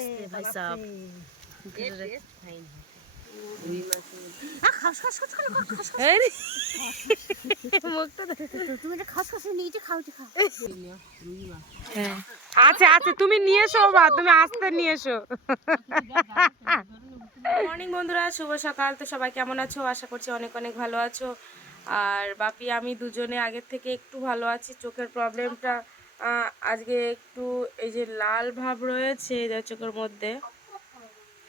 আস্তে ভাই সাহ আছে আছে তুমি নিয়ে এসো বা তুমি আসতে নিয়ে এসো। মর্নিং বন্ধুরা শুভ সকাল। তো সবাই কেমন আছো? আশা করছি অনেক অনেক ভালো আছো। আর বাপি আমি দুজনে আগের থেকে একটু ভালো আছি। চোখের প্রবলেমটা আজকে একটু এই যে লাল ভাব রয়েছে যে চোখের মধ্যে,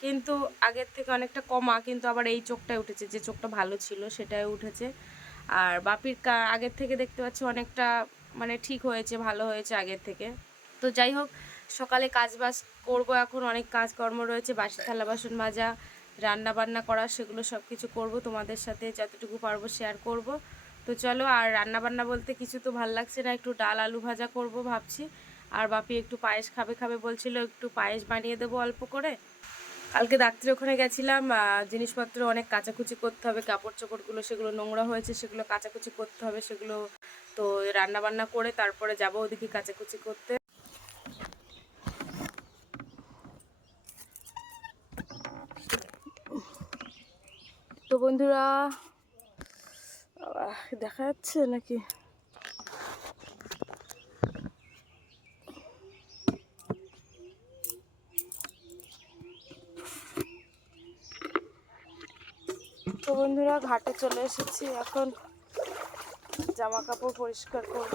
কিন্তু আগের থেকে অনেকটা কমা, কিন্তু আবার এই চোখটাই উঠেছে, যে চোখটা ভালো ছিল সেটাই উঠেছে। আর বাপির আগের থেকে দেখতে পাচ্ছি অনেকটা মানে ঠিক হয়েছে, ভালো হয়েছে আগের থেকে। তো যাই হোক, সকালে কাজ বাজ করব এখন, অনেক কাজকর্ম রয়েছে, বাসি থালা বাসন মাজা রান্না বান্না করা, সেগুলো সব কিছু করব, তোমাদের সাথে যতটুকু পারব শেয়ার করব। তো চলো, আর রান্না বান্না বলতে কিছু তো ভালো লাগছে না, একটু ডাল আলু ভাজা করব ভাবছি। আর বাপি একটু পায়েস খাবে খাবে বলছিল, একটু পায়েস বানিয়ে দেবো অল্প করে। কালকে ডাক্তারের ওখানে গেছিলাম জিনিসপত্র অনেক কাচাকুচি করতে হবে কাপড় চোপড়গুলো সেগুলো নোংরা হয়েছে, সেগুলো কাচাকুচি করতে হবে, সেগুলো তো রান্না বান্না করে তারপরে যাব ওদিকে কাচাকুচি করতে। তো বন্ধুরা দেখা যাচ্ছে নাকি? তো বন্ধুরা, ঘাটে চলে এসেছি এখন। জামা কাপড় পরিষ্কার করব।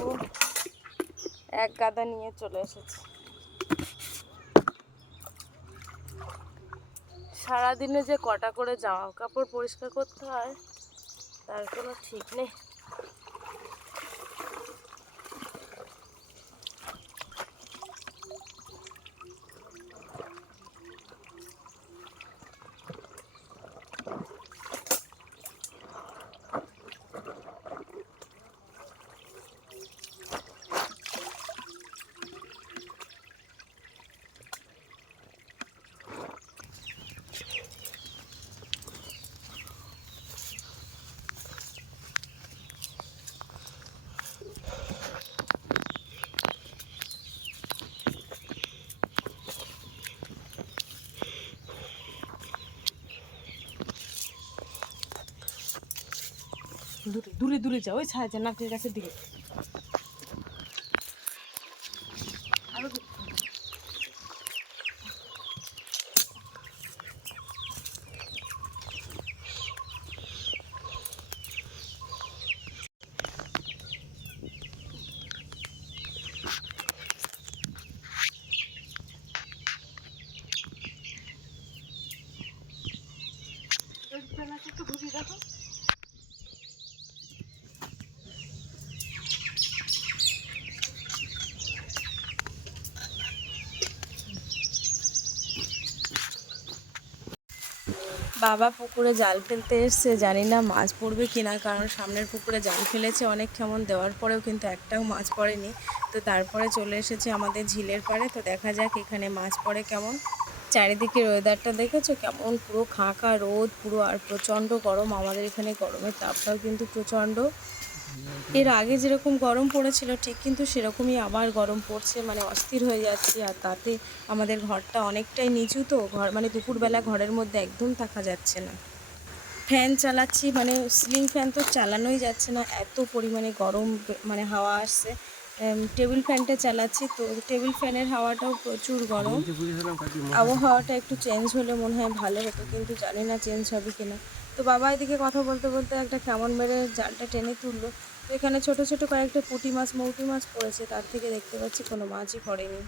এক গাদা নিয়ে চলে এসেছি। সারাদিনে যে কটা করে জামা কাপড় পরিষ্কার করতে হয় তার কোনো ঠিক নেই। দূরে দূরে যাও ওই ছায়া নারকেল গাছের দিকে। বাবা পুকুরে জাল ফেলতে এসছে, জানি না মাছ পড়বে কিনা কারণ সামনের পুকুরে জাল ফেলেছে অনেক কেমন, দেওয়ার পরেও কিন্তু একটাও মাছ পড়েনি। তো তারপরে চলে এসেছে আমাদের ঝিলের পাড়ে, তো দেখা যাক এখানে মাছ পড়ে কেমন। চারিদিকে ওয়েদারটা দেখেছ? কেমন পুরো খাঁকা রোদ, পুরো আর প্রচণ্ড গরম। আমাদের এখানে গরমের তাপটাও কিন্তু প্রচণ্ড। এর আগে যেরকম গরম পড়েছিল ঠিক কিন্তু সেরকমই আবার গরম পড়ছে মানে অস্থির হয়ে যাচ্ছে আর তাতে আমাদের ঘরটা অনেকটাই নিচু তো ঘর মানে দুপুরবেলা ঘরের মধ্যে একদম থাকা যাচ্ছে না। ফ্যান চালাচ্ছি মানে সিলিং ফ্যান তো চালানোই যাচ্ছে না এত পরিমাণে গরম মানে হাওয়া আসছে। টেবিল ফ্যানটা চালাচ্ছি তো টেবিল ফ্যানের হাওয়াটাও প্রচুর গরম। আবহাওয়াটা একটু চেঞ্জ হলে মনে হয় ভালো হতো কিন্তু জানি না চেঞ্জ হবে কিনা। তো বাবা এদিকে কথা বলতে বলতে একটা কেমন মেরে জালটা টেনে তুললো। তো এখানে ছোট ছোট কয়েকটা পুঁটি মাছ, মৌটি মাছ পড়েছে, তার থেকে দেখতে পাচ্ছি কোনো মাছই পড়েনি।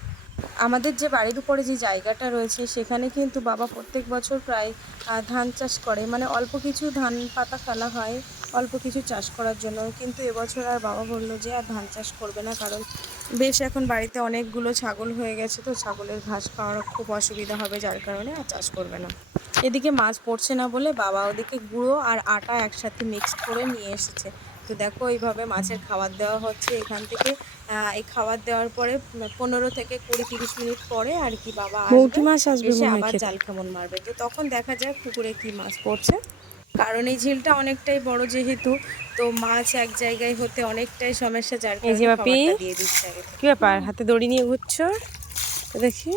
আমাদের যে বাড়ির উপরে যে জায়গাটা রয়েছে, সেখানে কিন্তু বাবা প্রত্যেক বছর প্রায় ধান চাষ করে। মানে অল্প কিছু ধান পাতা ফেলা হয়, অল্প কিছু চাষ করার জন্য। কিন্তু এবছর আর বাবা বলল যে আর ধান চাষ করবে না, কারণ বেশ এখন বাড়িতে অনেকগুলো ছাগল হয়ে গেছে তো, ছাগলের ঘাস খাওয়ার খুব অসুবিধা হবে, যার কারণে আর চাষ করবে না। এদিকে মাছ পড়ছে না বলে বাবা ওদিকে গুঁড়ো আর আটা একসাথে মিক্সড করে নিয়ে এসেছে। তো দেখো এইভাবে মাছের খাবার দেওয়া হচ্ছে এখান থেকে। এই খাবার দেওয়ার পরে পনেরো থেকে কুড়ি তিরিশ মিনিট পরে আর কি বাবা আসবে। এসে আবার জাল কেমন মারবে। তো তখন দেখা যায় পুকুরে কি মাছ পড়ছে। কারণ এই ঝিলটা অনেকটাই বড় যেহেতু তো মাছ এক জায়গায় হতে অনেকটাই সমস্যা যার কারণে দিয়ে দিচ্ছে কি ব্যাপার? হাতে দড়ি নিয়ে ঘুরছো? দেখি।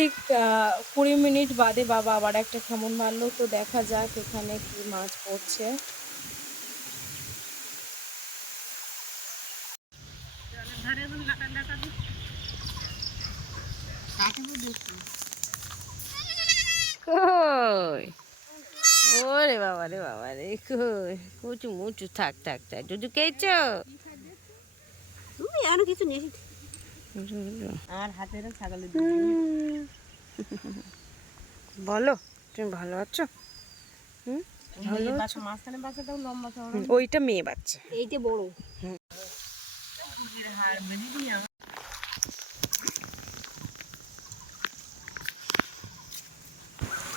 ঠিক আহ, কুড়ি মিনিট বাদে বাবা আবার একটা খেমন মারলো তো দেখা যাক এখানে কি মাছ পড়ছে। কই? ওরে বাবা রে বাবা রে কই? কুচু মুচু থাক থাক থাক দুধু খেয়েছো? তুমি আর কিছু নেই আর হাতের ছাগলের বলো তুমি ভালো আছো? হুম? ওইটা মেয়ে বাচ্চা। এইটা বড়।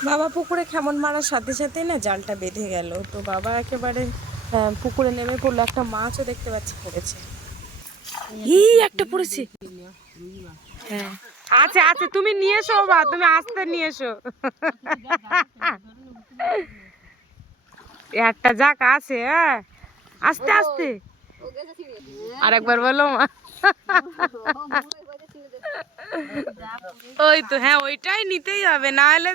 বাবা পুকুরে খেমন মারার সাথে সাথে না জালটা বেঁধে গেল। তো বাবা একেবারে আহ, পুকুরে নেমে পড়ল। একটা মাছও দেখতে পাচ্ছি পড়েছে। এই একটা পড়েছে। হ্যাঁ। আছে আছে তুমি নিয়ে এসো বা তুমি আস্তে নিয়ে এসো। একটা যাক আছে হ্যাঁ। আস্তে আস্তে। আরেকবার বলো মা। ওই তো হ্যাঁ ওইটাই নিতেই হবে না হলে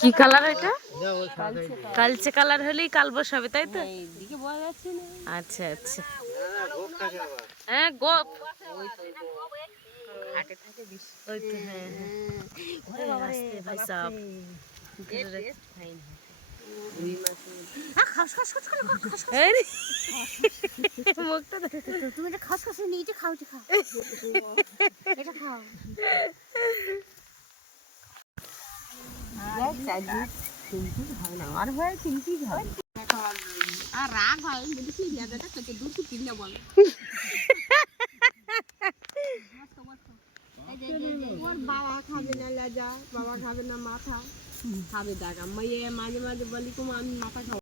কি কালার এটা? কালচে কালার হলেই কাল বসাবে তাই তো? আচ্ছা আচ্ছা। হ্যাঁ গোপ। ওই তো হ্যাঁ হ্যাঁ। ভাই সাহেব। তুমি এটা খাস খাস নিচে খাও এটা খাও। এটা খাও আর ভাই চিমটি খাবে আর রাগ হয় দেখি লেদাটা তোকে দুধ কি কিনে বল ওর বাবা খাবে না লেজা বাবা খাবে না মাথা খাবে দাগা মাঝে মাঝে বলি কম আমি মাথা খাব